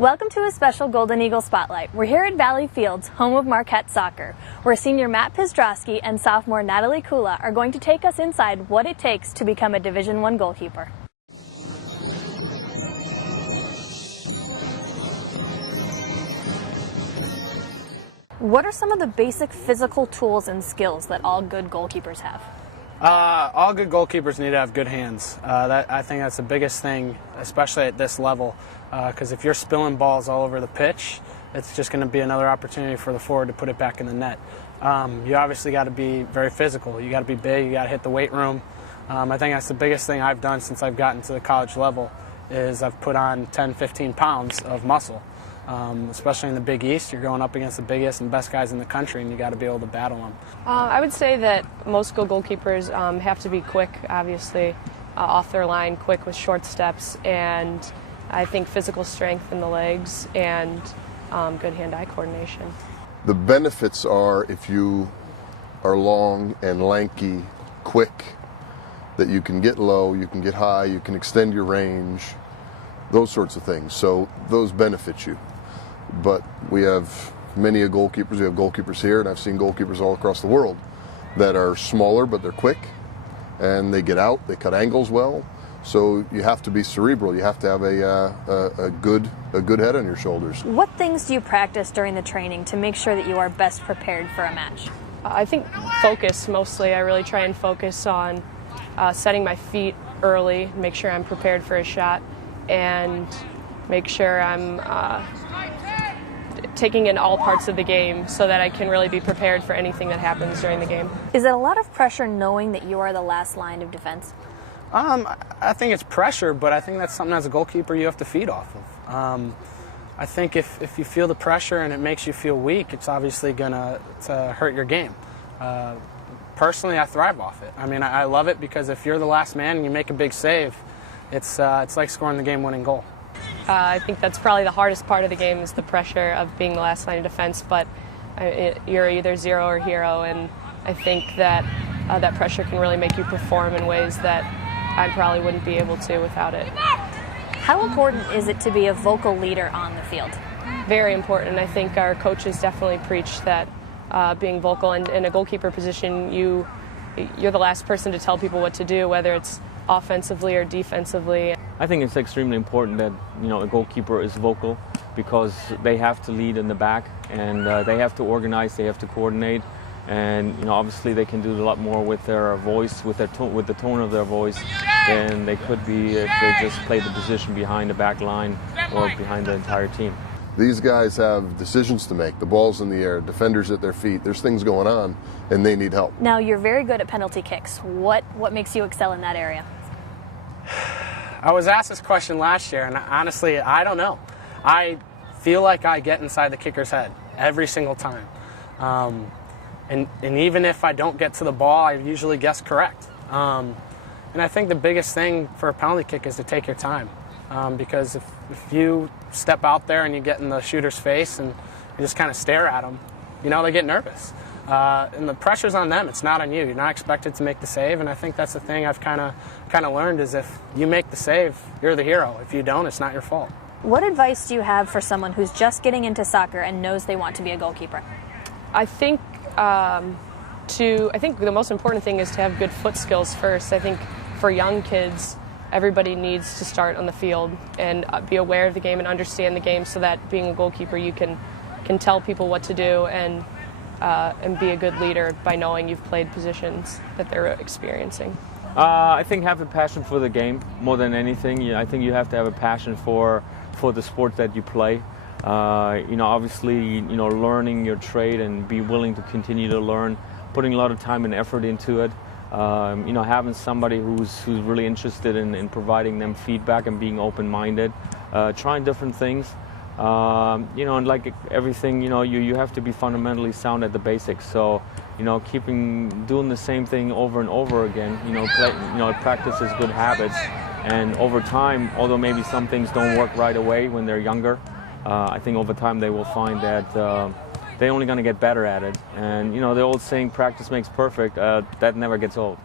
Welcome to a special Golden Eagle Spotlight. We're here at Valley Fields, home of Marquette soccer, where senior Matt Pyzdrowski and sophomore Natalie Kulla are going to take us inside what it takes to become a Division I goalkeeper. What are some of the basic physical tools and skills that all good goalkeepers have? All good goalkeepers need to have good hands. I think that's the biggest thing, especially at this level, because if you're spilling balls all over the pitch, it's just going to be another opportunity for the forward to put it back in the net. You obviously got to be very physical. You got to be big. You got to hit the weight room. I think that's the biggest thing I've done since I've gotten to the college level is I've put on 10, 15 pounds of muscle. Especially in the Big East, you're going up against the biggest and best guys in the country, and you got to be able to battle them. I would say that most good goalkeepers have to be quick, obviously, off their line, quick with short steps, and I think physical strength in the legs and good hand-eye coordination. The benefits are if you are long and lanky, quick, that you can get low, you can get high, you can extend your range, those sorts of things. So those benefit you. But we have many goalkeepers. We have goalkeepers here, and I've seen goalkeepers all across the world that are smaller, but they're quick, and they get out, they cut angles well. So you have to be cerebral. You have to have a good head on your shoulders. What things do you practice during the training to make sure that you are best prepared for a match? I think focus mostly. I really try and focus on setting my feet early, make sure I'm prepared for a shot, and make sure I'm taking in all parts of the game so that I can really be prepared for anything that happens during the game. Is it a lot of pressure knowing that you are the last line of defense? I think it's pressure, but I think that's something as a goalkeeper you have to feed off of. I think if you feel the pressure and it makes you feel weak, it's obviously going to hurt your game. Personally, I thrive off it. I mean, I love it because if you're the last man and you make a big save, it's like scoring the game-winning goal. I think that's probably the hardest part of the game is the pressure of being the last line of defense, but you're either zero or hero, and I think that that pressure can really make you perform in ways that I probably wouldn't be able to without it. How important is it to be a vocal leader on the field? Very important. I think our coaches definitely preach that being vocal, and in a goalkeeper position, you're the last person to tell people what to do, whether it's offensively or defensively. I think it's extremely important that a goalkeeper is vocal because they have to lead in the back and they have to organize, they have to coordinate, and obviously they can do a lot more with their voice, with the tone of their voice than they could be if they just played the position behind the back line or behind the entire team. These guys have decisions to make. The ball's in the air, defenders at their feet. There's things going on, and they need help. Now, you're very good at penalty kicks. What makes you excel in that area? I was asked this question last year, and honestly, I don't know. I feel like I get inside the kicker's head every single time. And even if I don't get to the ball, I usually guess correct. And I think the biggest thing for a penalty kick is to take your time. Because if you step out there and you get in the shooter's face and you just kind of stare at them, they get nervous. And the pressure's on them. It's not on you. You're not expected to make the save, and I think that's the thing I've kind of learned is if you make the save, you're the hero. If you don't, it's not your fault. What advice do you have for someone who's just getting into soccer and knows they want to be a goalkeeper? I think the most important thing is to have good foot skills first. I think for young kids, everybody needs to start on the field and be aware of the game and understand the game so that being a goalkeeper you can tell people what to do and be a good leader by knowing you've played positions that they're experiencing. I think have a passion for the game more than anything. I think you have to have a passion for the sport that you play. Obviously, learning your trade and be willing to continue to learn, putting a lot of time and effort into it. Having somebody who's really interested in providing them feedback and being open-minded, trying different things. And like everything, you have to be fundamentally sound at the basics. So, doing the same thing over and over again. Practice is good habits, and over time, although maybe some things don't work right away when they're younger, I think over time they will find that they're only going to get better at it. And the old saying, "Practice makes perfect," that never gets old.